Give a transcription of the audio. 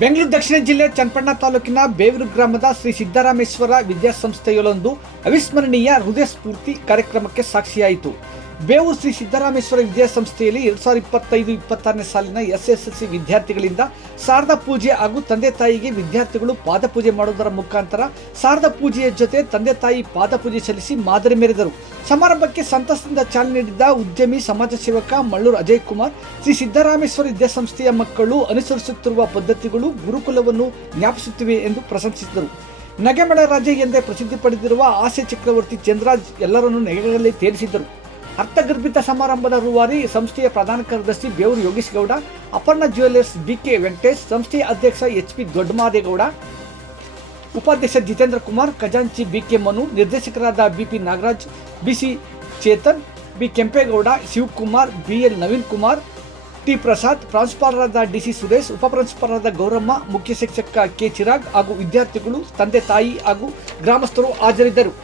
ಬೆಂಗಳೂರು ದಕ್ಷಿಣ ಜಿಲ್ಲೆ ಚನ್ನಪಟ್ಟಣ ತಾಲೂಕಿನ ಬೇವೂರು ಗ್ರಾಮದ ಶ್ರೀ ಸಿದ್ದರಾಮೇಶ್ವರ ವಿದ್ಯಾಸಂಸ್ಥೆಯಲ್ಲೊಂದು ಅವಿಸ್ಮರಣೀಯ ಹೃದಯ ಸ್ಫೂರ್ತಿ ಕಾರ್ಯಕ್ರಮಕ್ಕೆ ಸಾಕ್ಷಿಯಾಯಿತು. ಬೇವೂರು ಶ್ರೀ ಸಿದ್ದರಾಮೇಶ್ವರ ವಿದ್ಯಾಸಂಸ್ಥೆಯಲ್ಲಿ 2025-26ನೇ ಸಾಲಿನ SSLC ವಿದ್ಯಾರ್ಥಿಗಳಿಂದ ಶಾರದಾ ಪೂಜೆ ಹಾಗೂ ತಂದೆ ತಾಯಿಗೆ ವಿದ್ಯಾರ್ಥಿಗಳು ಪಾದಪೂಜೆ ಮಾಡುವುದರ ಮುಖಾಂತರ ಶಾರದಾ ಪೂಜೆಯ ಜೊತೆ ತಂದೆ ತಾಯಿ ಪಾದಪೂಜೆ ಸಲ್ಲಿಸಿ ಮಾದರಿ ಮೆರೆದರು. ಸಮಾರಂಭಕ್ಕೆ ಸಂತಸದಿಂದ ಚಾಲನೆ ನೀಡಿದ್ದ ಉದ್ಯಮಿ ಸಮಾಜ ಸೇವಕ ಮಳ್ಳೂರು ಅಜಯ್ ಕುಮಾರ್, ಶ್ರೀ ಸಿದ್ದರಾಮೇಶ್ವರ ವಿದ್ಯಾಸಂಸ್ಥೆಯ ಮಕ್ಕಳು ಅನುಸರಿಸುತ್ತಿರುವ ಪದ್ಧತಿಗಳು ಗುರುಕುಲವನ್ನು ಜ್ಞಾಪಿಸುತ್ತಿವೆ ಎಂದು ಪ್ರಶಂಸಿಸಿದರು. ನಗೆಮಡ ರಾಜ ಎಂದೇ ಪ್ರಸಿದ್ಧಿ ಪಡೆದಿರುವ ಹಾಸ್ಯ ಚಕ್ರವರ್ತಿ ಚಂದ್ರರಾಜ್ ಎಲ್ಲರನ್ನೂ ನೆಗೆಗಳಲ್ಲಿ ತೇರಿಸಿದ್ದರು. ಅರ್ಥಗರ್ಭಿತ ಸಮಾರಂಭದ ರೂವಾರಿ ಸಂಸ್ಥೆಯ ಪ್ರಧಾನ ಕಾರ್ಯದರ್ಶಿ ಬೇವೂರು ಯೋಗೇಶ್ ಗೌಡ, ಅಪರ್ಣ ಜ್ಯುವೆಲ್ಲರ್ಸ್ BK ವೆಂಕಟೇಶ್, ಸಂಸ್ಥೆಯ ಅಧ್ಯಕ್ಷ HP ದೊಡ್ಡಮಾದೇಗೌಡ, ಉಪಾಧ್ಯಕ್ಷ ಜಿತೇಂದ್ರ ಕುಮಾರ್, ಖಜಾಂಚಿ BK ಮನು, ನಿರ್ದೇಶಕರಾದ BP Nagaraj, BC Chetan, B Kempegowda, Shivakumar, BL Naveen Kumar, T Prasad, ಪ್ರಾಂಶುಪಾಲರಾದ DC ಸುರೇಶ್, ಉಪಪ್ರಾಂಶುಪಾಲರಾದ ಗೌರಮ್ಮ, ಮುಖ್ಯ ಶಿಕ್ಷಕ K ಚಿರಾಗ್ ಹಾಗೂ ವಿದ್ಯಾರ್ಥಿಗಳು, ತಂದೆ ತಾಯಿ ಹಾಗೂ ಗ್ರಾಮಸ್ಥರು ಹಾಜರಿದ್ದರು.